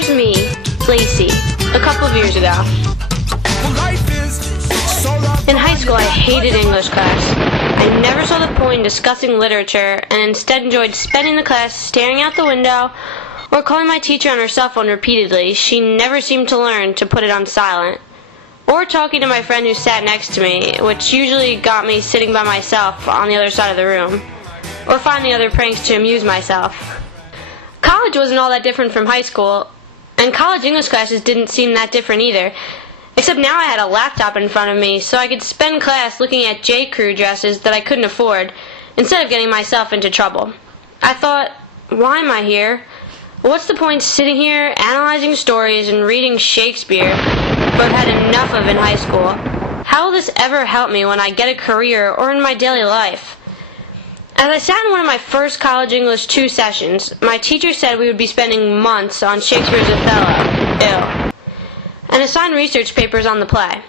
Here's me, Lacey, a couple of years ago. In high school, I hated English class. I never saw the point in discussing literature and instead enjoyed spending the class staring out the window or calling my teacher on her cell phone repeatedly. She never seemed to learn to put it on silent. Or talking to my friend who sat next to me, which usually got me sitting by myself on the other side of the room. Or finding other pranks to amuse myself. College wasn't all that different from high school, and college English classes didn't seem that different either. Except now I had a laptop in front of me, so I could spend class looking at J. Crew dresses that I couldn't afford, instead of getting myself into trouble. I thought, why am I here? What's the point sitting here, analyzing stories and reading Shakespeare, who I've had enough of in high school? How will this ever help me when I get a career or in my daily life? As I sat in one of my first college English 2 sessions, my teacher said we would be spending months on Shakespeare's Othello, and assigned research papers on the play.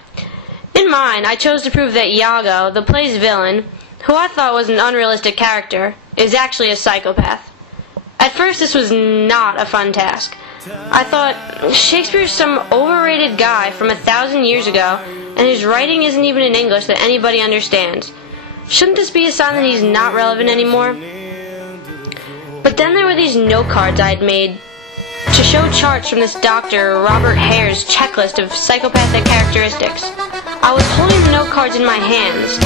In mine, I chose to prove that Iago, the play's villain, who I thought was an unrealistic character, is actually a psychopath. At first, this was not a fun task. I thought, Shakespeare's some overrated guy from 1,000 years ago, and his writing isn't even in English that anybody understands. Shouldn't this be a sign that he's not relevant anymore? But then there were these note cards I had made to show charts from this Dr. Robert Hare's checklist of psychopathic characteristics. I was holding the note cards in my hands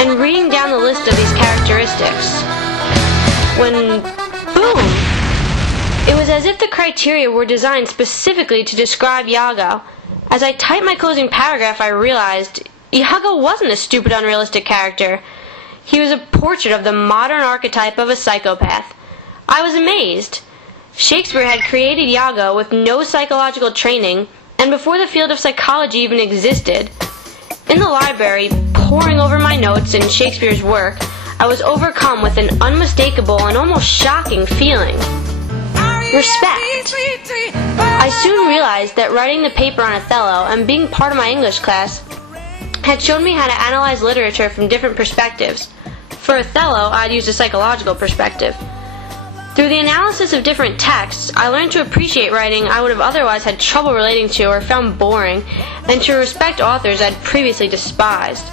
and reading down the list of these characteristics when, boom! It was as if the criteria were designed specifically to describe Iago. As I typed my closing paragraph, I realized Iago wasn't a stupid, unrealistic character. He was a portrait of the modern archetype of a psychopath. I was amazed. Shakespeare had created Iago with no psychological training, and before the field of psychology even existed. In the library, poring over my notes and Shakespeare's work, I was overcome with an unmistakable and almost shocking feeling. Respect. I soon realized that writing the paper on Othello and being part of my English class had shown me how to analyze literature from different perspectives. For Othello, I'd used a psychological perspective. Through the analysis of different texts, I learned to appreciate writing I would have otherwise had trouble relating to or found boring, and to respect authors I'd previously despised.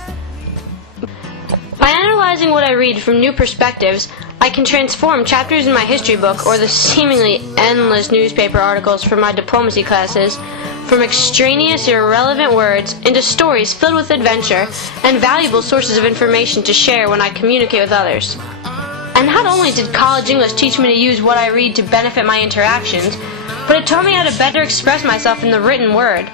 By analyzing what I read from new perspectives, I can transform chapters in my history book or the seemingly endless newspaper articles from my diplomacy classes from extraneous, irrelevant words into stories filled with adventure and valuable sources of information to share when I communicate with others. And not only did college English teach me to use what I read to benefit my interactions, but it taught me how to better express myself in the written word.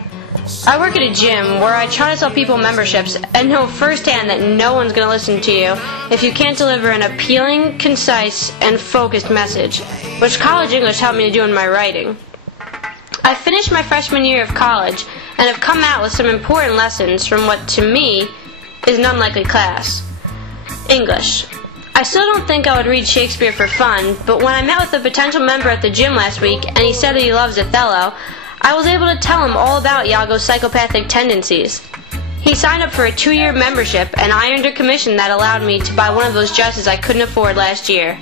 I work at a gym where I try to sell people memberships and know firsthand that no one's going to listen to you if you can't deliver an appealing, concise, and focused message, which college English helped me to do in my writing. I finished my freshman year of college and have come out with some important lessons from what, to me, is an unlikely class. English. I still don't think I would read Shakespeare for fun, but when I met with a potential member at the gym last week and he said that he loves Othello, I was able to tell him all about Iago's psychopathic tendencies. He signed up for a 2-year membership, and I earned a commission that allowed me to buy one of those dresses I couldn't afford last year.